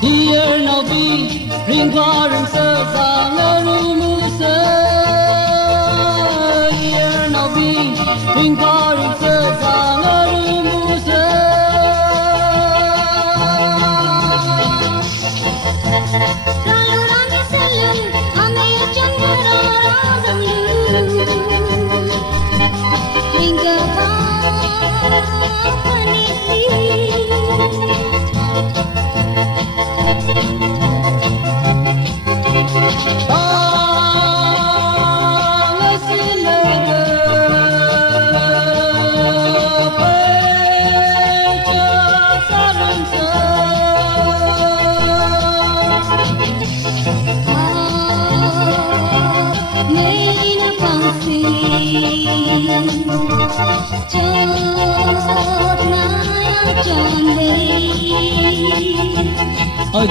Hier nào bi riêng qua rừng sơ xa ngơ ru mu sơ Hier nào bi riêng qua rừng sơ xa ngơ ru mu sơ Lalu rami selim ame cemburu razam Think about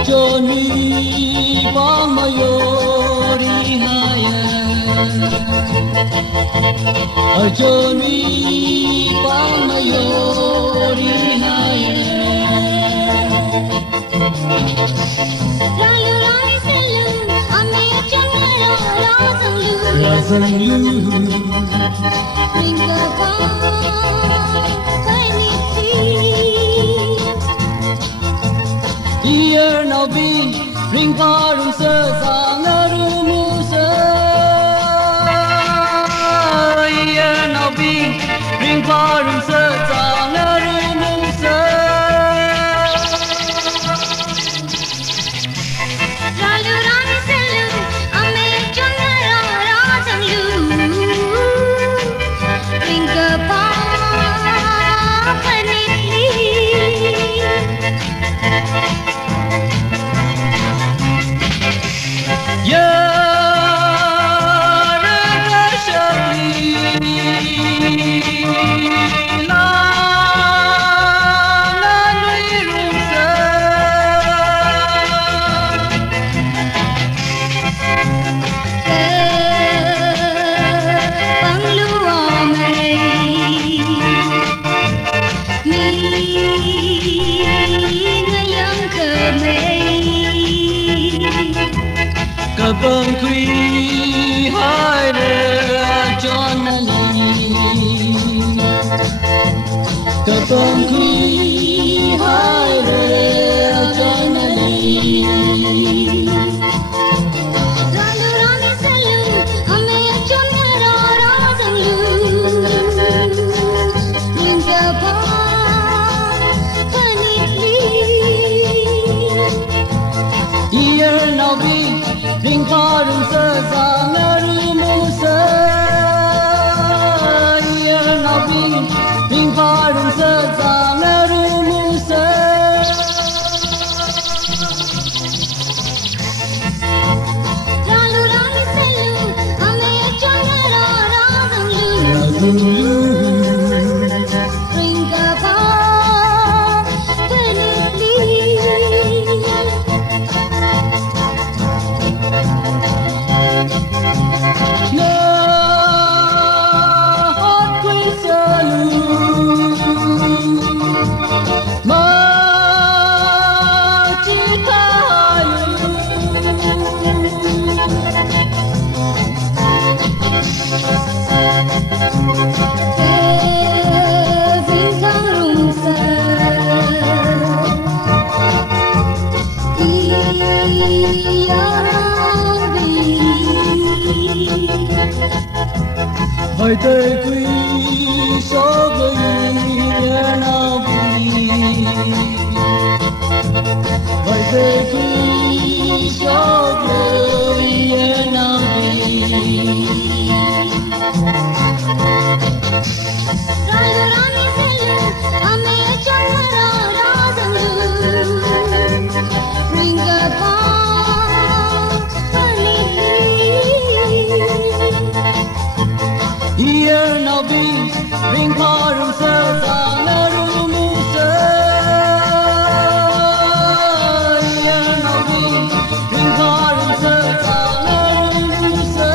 Johnny Bamayori Haya Johnny Bamayori Haya Razanlu Dear Nabi, ring parum sa zangarumusa. Dear Nabi, ring parum sa zangarumusa. Lalu rani selu, ame changara razanglu. Ringga pa panitli. Ya Rashali la nirumsa Pangluamai mi ngayang kamay. Kabang kui hai de Johnny Kabang kui hai de Johnny Lalu rani selu, ame changara razanglu. Ringga pa panitli. Dear Nabi, ring parum sa zangarumusa. Dear Nabi, ring parum sa zangarumusa. Lalu rani selu, ame changara razanglu. Ringga pa panitli. Na hot kui salu ma chitayu Bintang rumsa, iya Hai tay quy so với Nabi Hai tay quy so với Nabi Lalu rani selu, ame changara razanglu. Ringga pa panitli. Dear Nabi, ring parum sa zangarumusa. Dear Nabi, ring parum sa zangarumusa.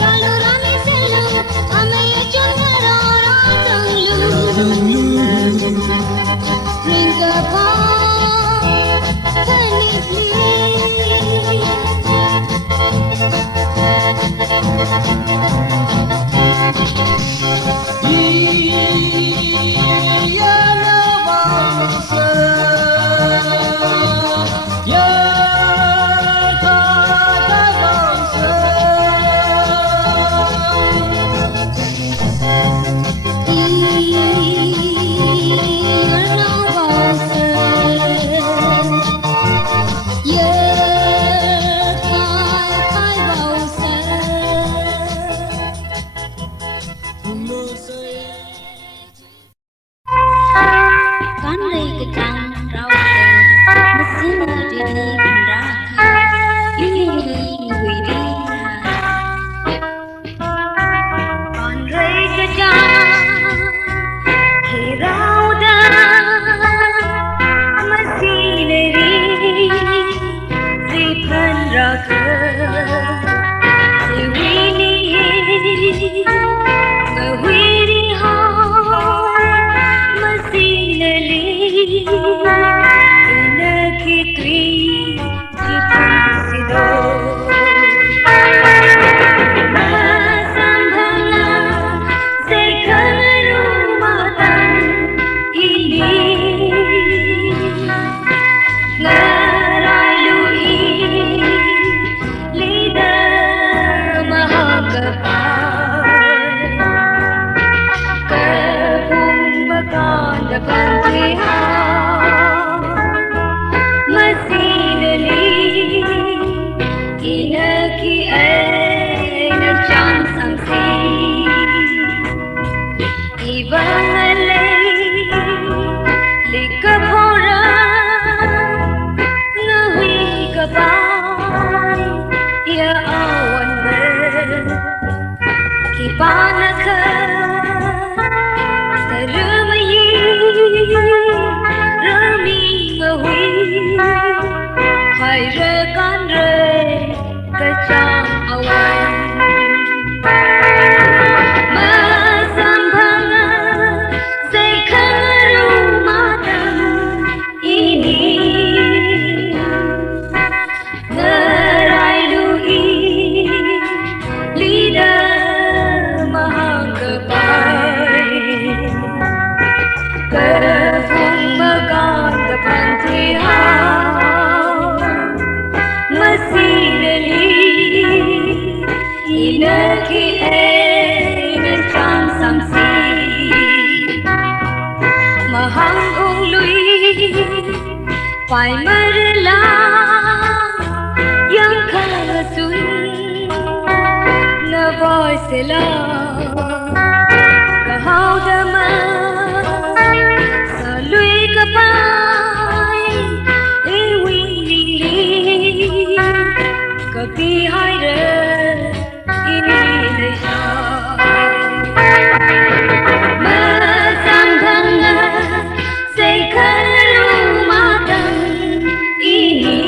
Lalu rani selu, ame changara razanglu. Ringga pa panitli. Ya Nabi, ya Kata Bangsa. Phải marla yang kalasun na voicela kahau dama sa lui kapai e wili ka pi hai re ini le sha ma sang thang na say kalu ma dang ini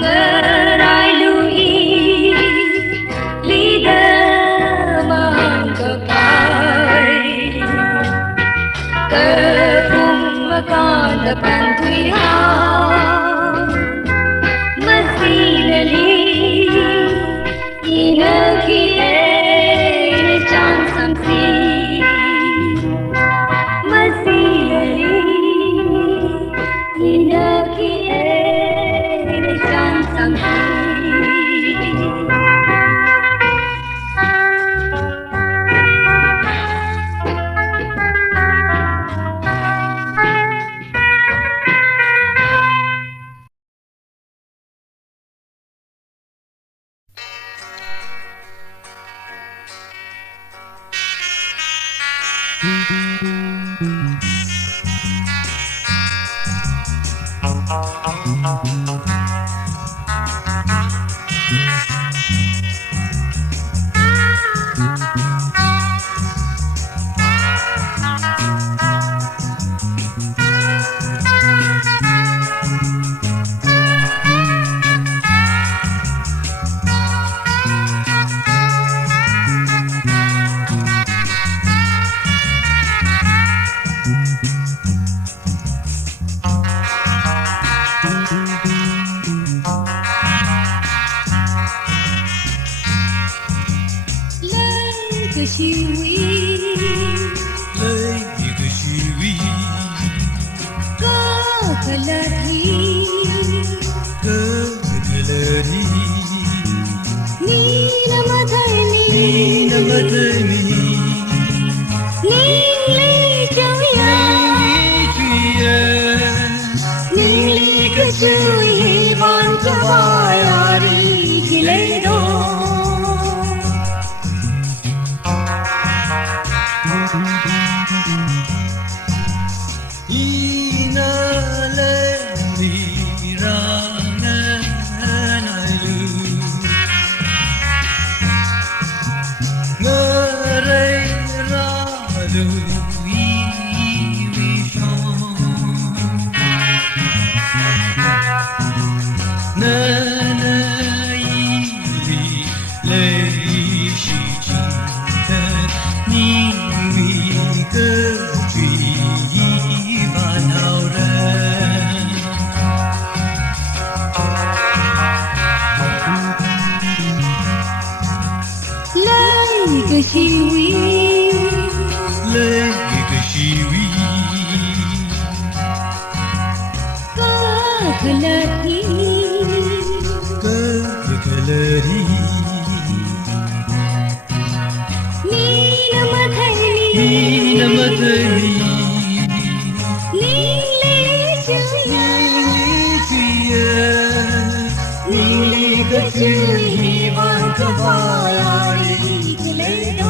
ngerai lui lidah mang kepai tepung makan depan tuihan mesti leli ina kie chan samsi mesti leli ina kie chan samsi cái chiwi lấy cái chiwi có cái lợn đi cơ cái lời đi ni nama thay ni ni na matay mi ni li châu ya ni chuya ni li cái chui ban cho bay ari chỉ lấy đó ina le di ra na na lu ngơ rây ra lu vi shon na na vi le shi chi ta ni vi cơ truy ban hao ra lấy cái chiwi lấy cái chiwi có cái lợn đi cơ cái lời đi 对你，淋漓尽你去呀，你个去一万个花呀里的雷动。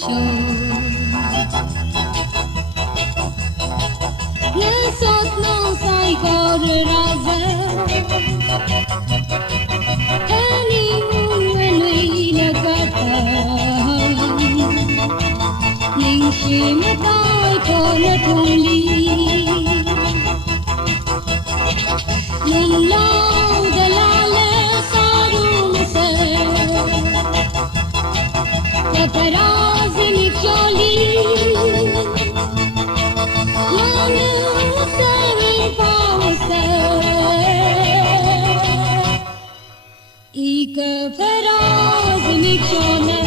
mission. Le sot no sai corre raza. Ani unui le kata. Ning shi me tai ko le thung li. Ning lao de la le saru me se. Le parazi mi fioli. Ike feraz mikshone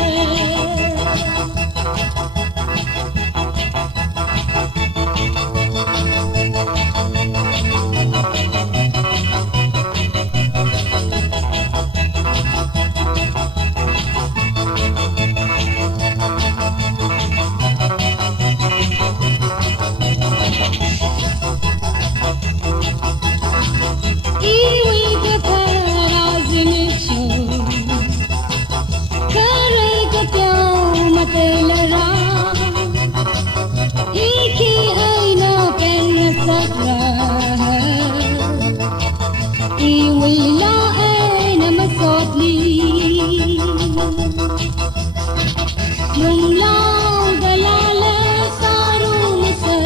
Ike feraz mikshone Kare katya matelara Iki aina penna sakra Iwila aina masotli Mumlau dalala saru musa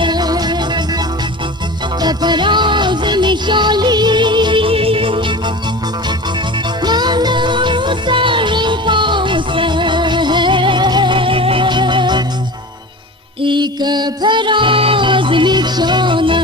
Kaparaz mishali Nanu sari pausa Ika paraz mikshona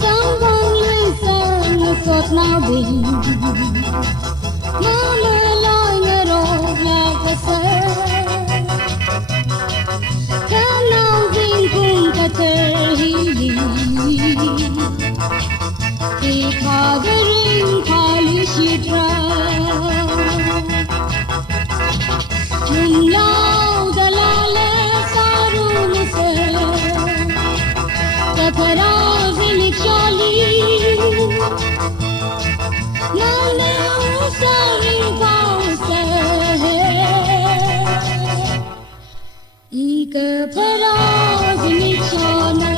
Someone listen sot now be Mama lying around like a sir Kanang kung katerhili Ikagaring kalishitra Mumlau dalale saru musa Kaparaz mikshali Nana sari pausa Ika paraz mikshona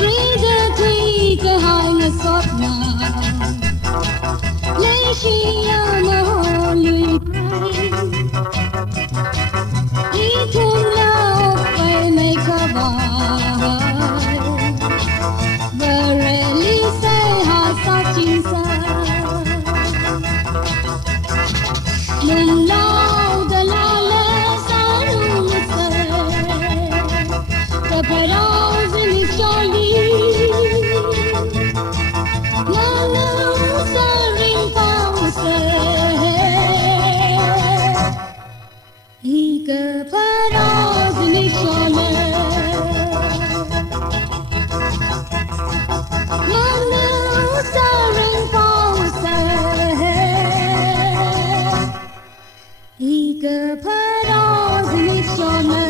Rida tika haina sotna Leishia maholi Ikum lao kay may kabay Bareli say ha sa chinsa Mumlau dalala saru musa Kaparaz mikshali Nana saring pausa Ika paraz mikshona Nana saring pausa Ika paraz mikshona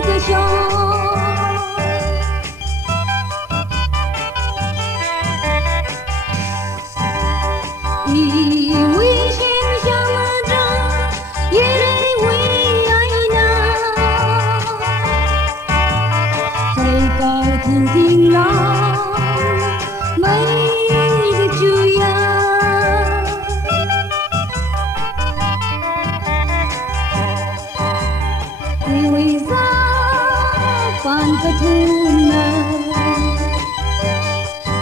个笑。以为心想着，也认为爱那，最高听听浪，每个主呀，以为在半个土呢，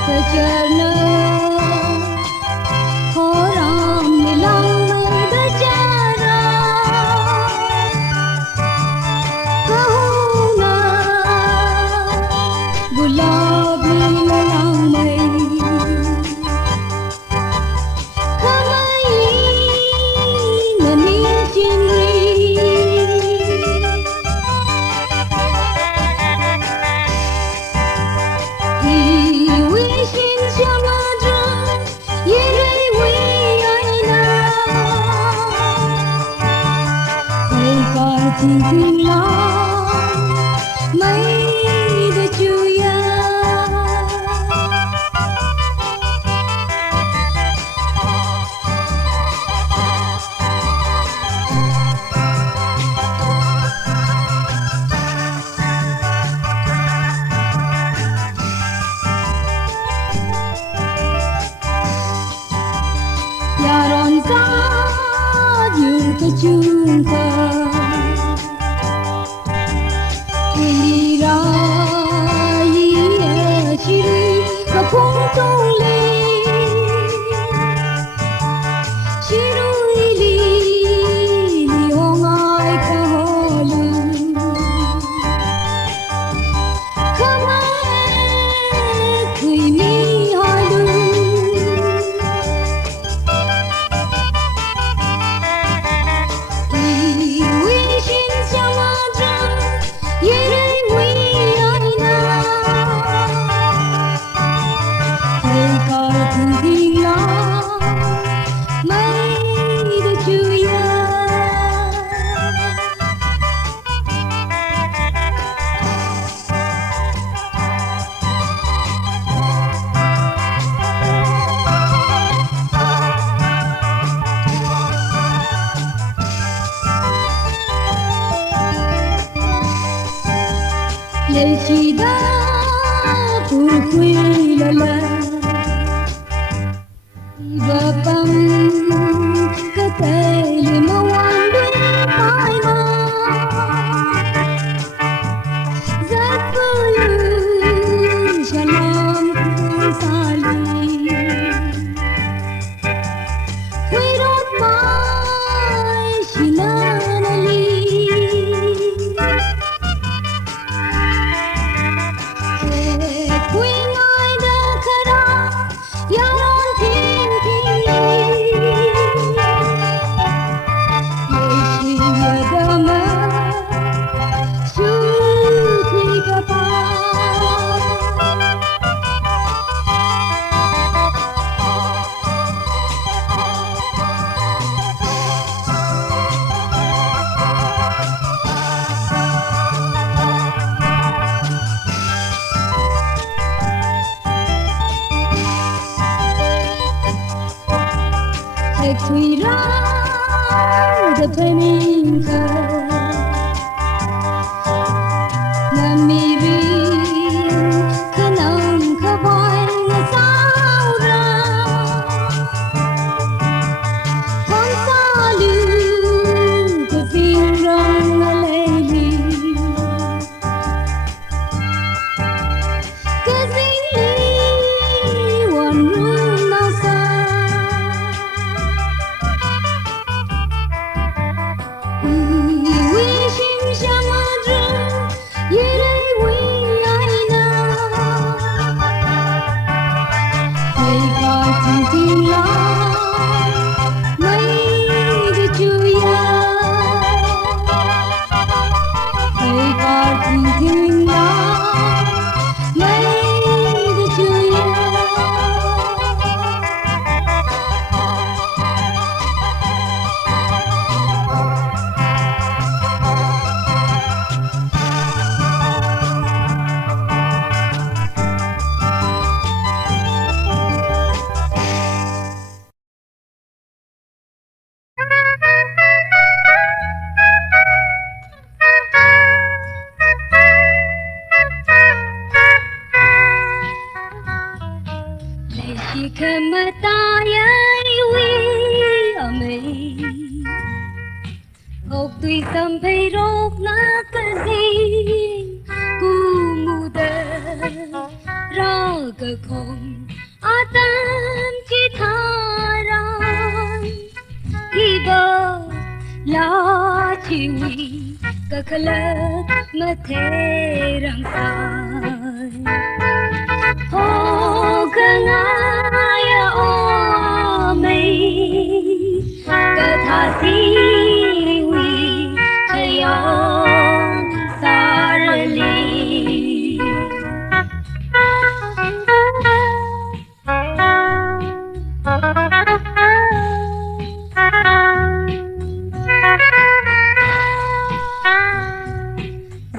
在这呢。听听浪，美的主呀，yaron sa yung kachungka. lấy chi đã vui quy là và bằng có thể liền mong anh đến mãi mãi rất vui shalom sali quy đốt mãi shinanali Thủy ra the peninka na miri kanang kaboy na saura con salu the fingrang na lady kazingli one room na sa Mm-hmm. Ikamatayay amay Og tuy sampai rok nakasing Kumuda raga kong Atam chitharan Iba la chiwi Kakalak materang say Ho kangaya o amay Kathasiwi chayang sarali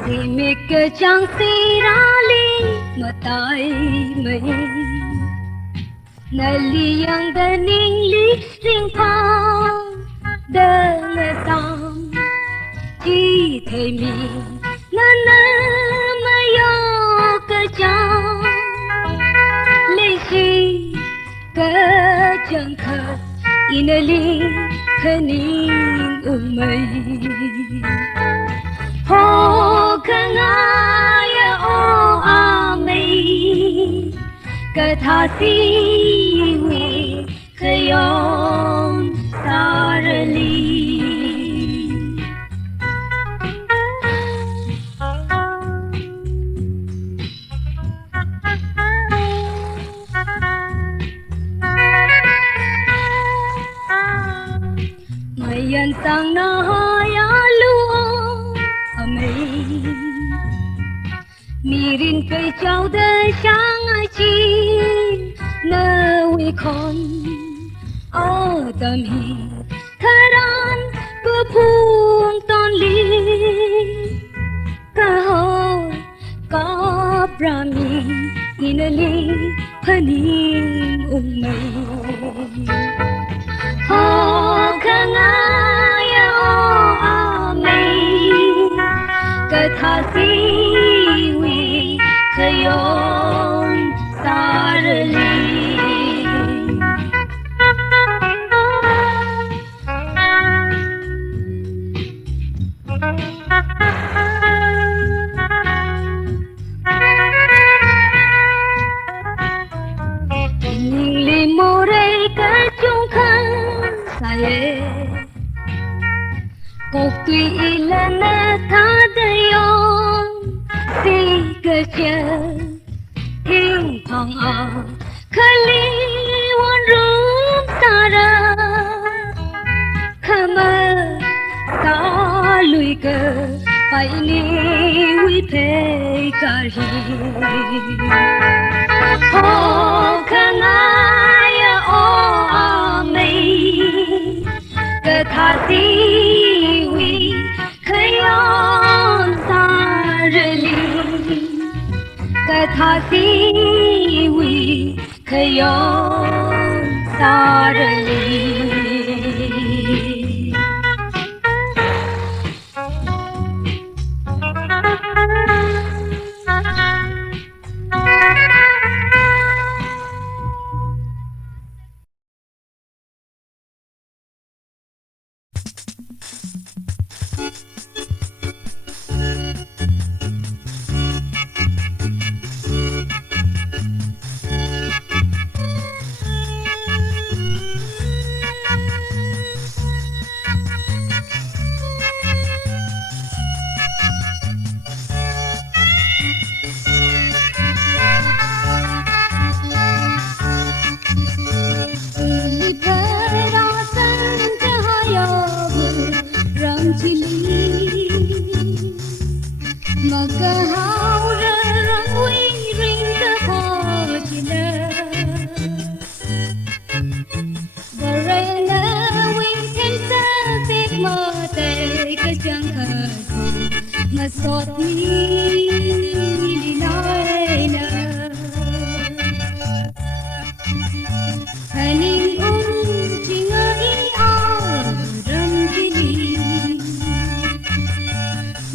Zimik chang sirali matai mai Naliyang daning li ring pang Dangatang Chi thầy mi Nana mayo ka chang Lê si ka chang kha Inali kaning umay Ho kangaya o amay Kathasiwi kayong sarali Mayan sang nahaya luong amay Mirin kay chào đời sáng ai chi nơi con ở tâm hi tharan cơ phuong ton li cơ hồ có brahmi inali paning umay ho kangaya o amay kathasiwi kayong sarali Ningli moray kachong kan saye Kok tuy ilan na tadayon Si kacya Hing pang a Kaliwan rum sara Kama Saluy ka Paini wipay karhi Ho kangaya o amay Kathasiwi kayong sarali Kathasiwi kayong sarali Masot ni na Haning chingai aram kini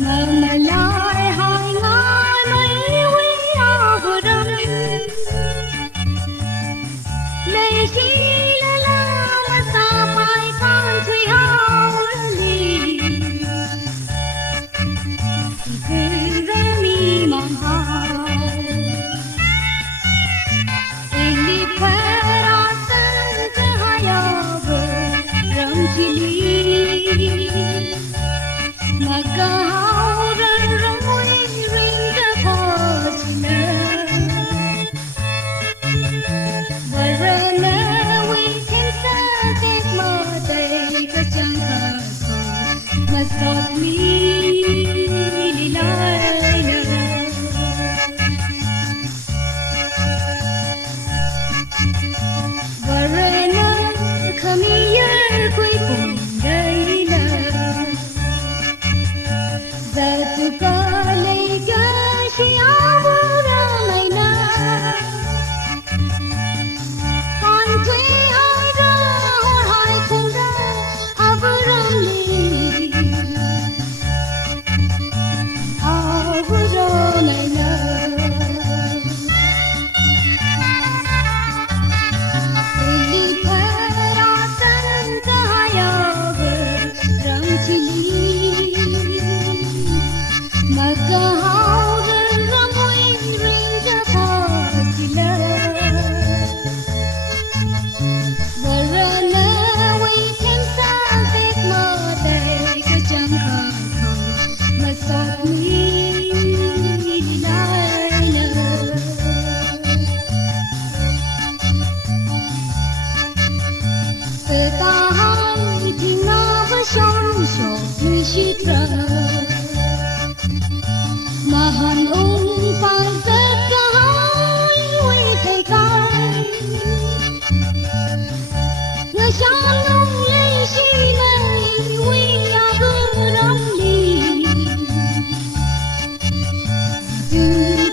Mamalay hai ngai mai wi aram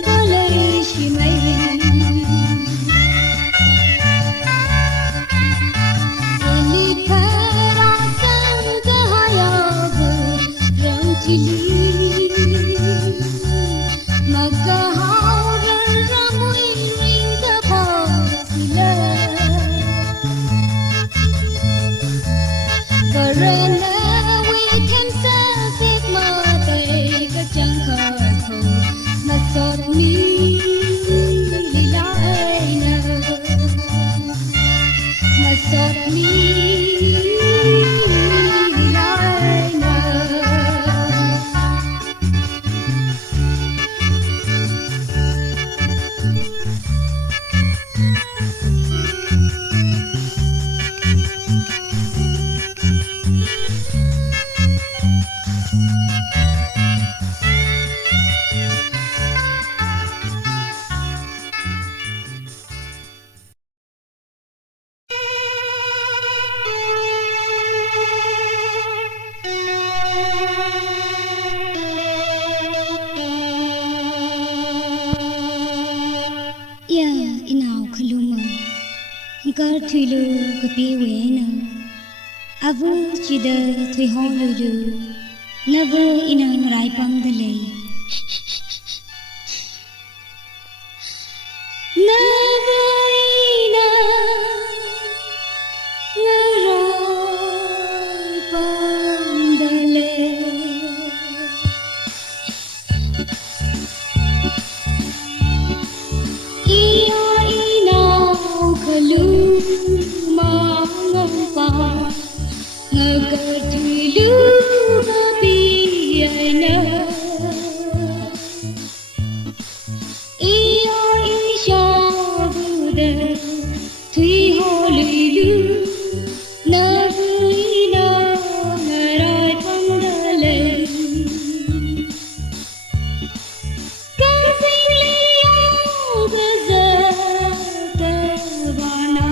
có lấy chỉ mây Eli phara sang ke hayab rang chili Maka hauran ramui ring ke pasila Karena we can sakit mati kecangkatku Masot ni lilaina Masot ni lilaina Ya inau kaluma Gar thuilu kapi wena Avu chida thui holulu Navu inang rai pangdale Navu inang rai pangdale Ia inau kaluma ngapa Ngagardilu kapiana Ia isya buda Tui holilu Nabu ina ngarai pangdalai Kasing liau gazata bana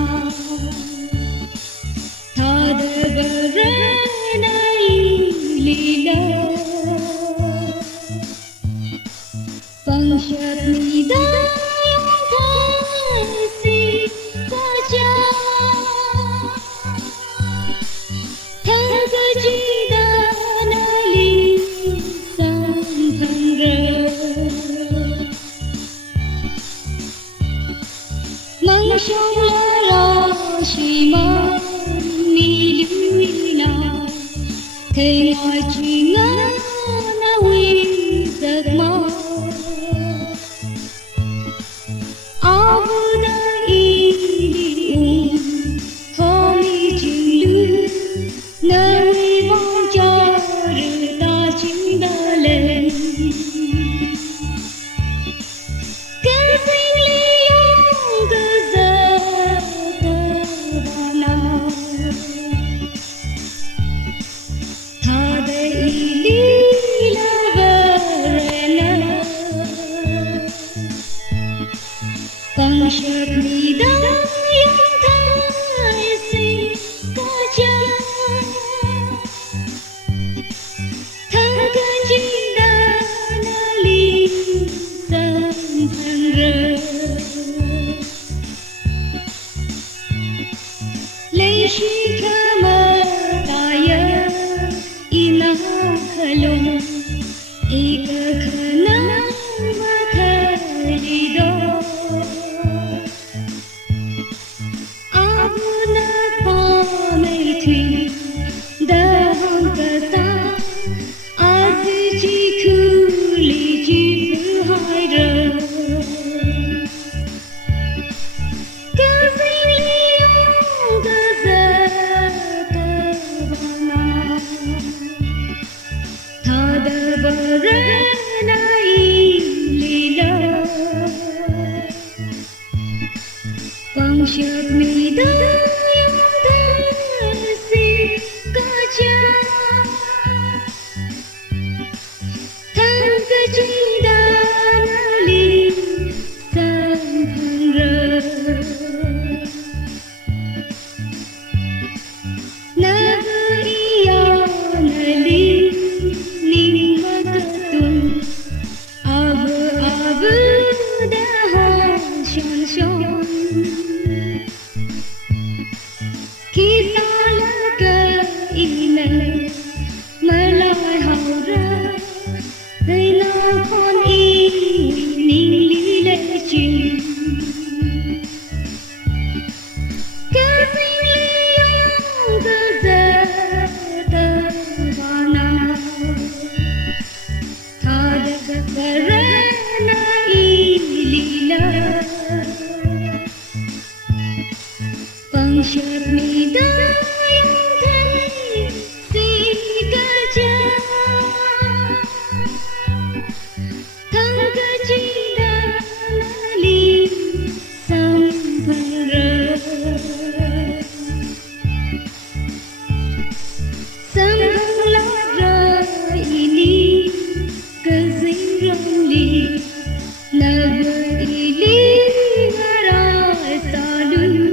Tada berenai lila Pangsyat nidayang kasih saja Terkejidan alisan panggara Mangsyong lara shima nilina Tengah jinga na wizagma Abu da ili homi jinglu Na wibang jarita cindalen Kasing liang gazata bana Tada ilila verena Pangsyat nidayang kasih kaca Terkejidan alisan panggara Leishi kamataya ina kalom Eka kana makalido Abu na pamaitwi dahang kata Azici kuli jibu haira Kasing liang gazata bana Tada berenai lila Pangsyat nidayang kasih kaca Terkejidan alisan 的好熊熊，khi xa lỡ cơ ý nè mà lại hậu ra đây là con ý ninh lý lệ trình cái sinh lý yêu cơ giờ tơ vào nào thà được ra na ý lý lệ bằng chợt mi đã thấy si cả cha thằng cơ chi đã li sam phara sam la ra ini cơ dinh rong li na ili ngara salu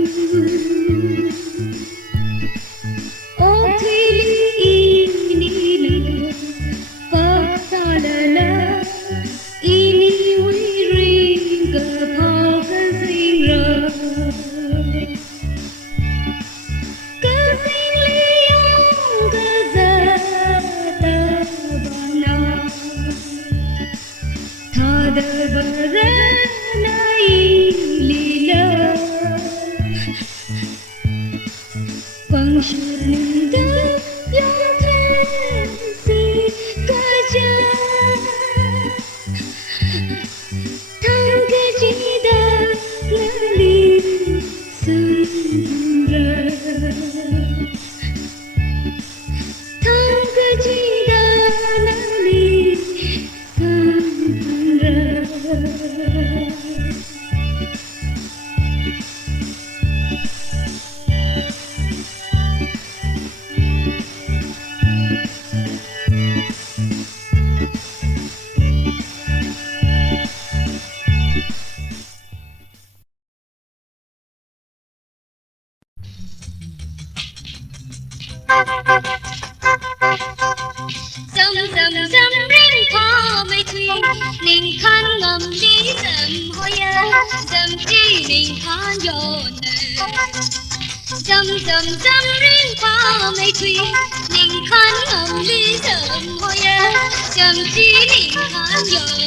dầm rinh khó mây thủy ninh khan ngầm lý dầm hoya dầm chi ninh khan yon dầm rinh khó mây thủy ninh khan ngầm lý dầm hoya dầm chi ninh khan yon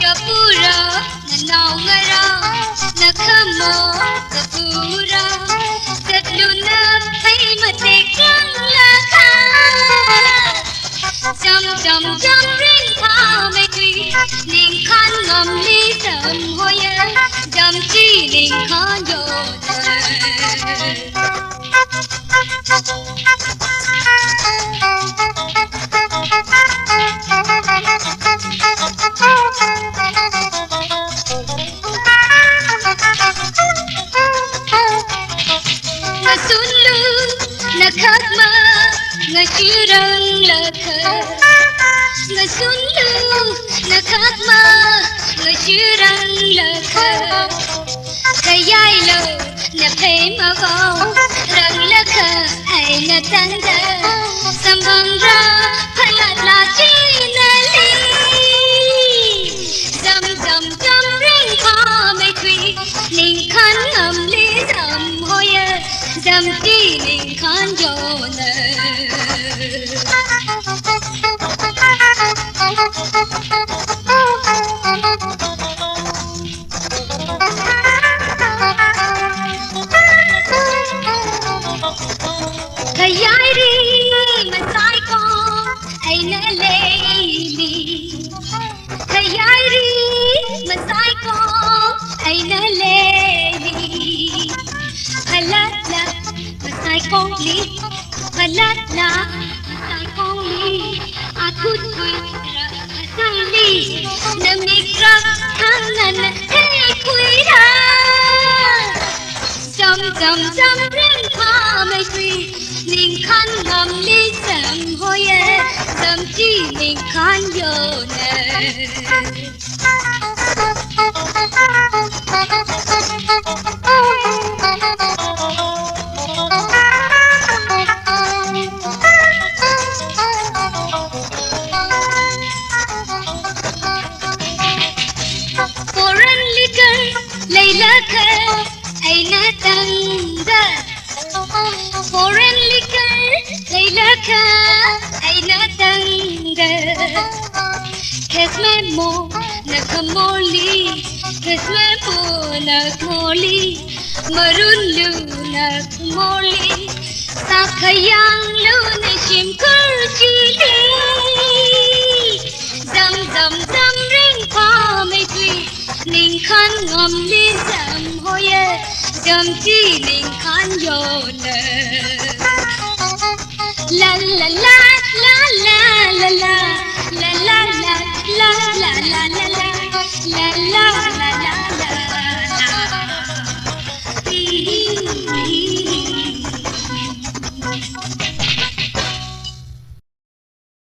Chapura nanau ngara nakhamo kapura katluna thai mate kang la kha jam ring kha me tui ning khan ngam li sam hoya jam chi ning khan yo nakakma ngashirang lakha ngasunlu nakakma ngashirang lakha kayaylo na phema vao rang lakha ai na tanda sambangra phalat la chi na li jam ring kha me thui ning khan ngam li jam hoya jam ti ning khan yo na kayai ri masai ko ai na le dầm dầm riêng pha mây suy ninh khăn ngầm lý dầm hôi dầm chi ninh khăn yo nè foreign liquor Layla ka ay natangga foreign liquor Layla ka ay natangga kesme mo nakamoli kesme mo nakamoli marun lu nakamoli sakayang lu na shimkur chili dam dam dam ring pa mai tui ning khan ngam li dam hoye dam chi ning khan yo ne la la la la la la la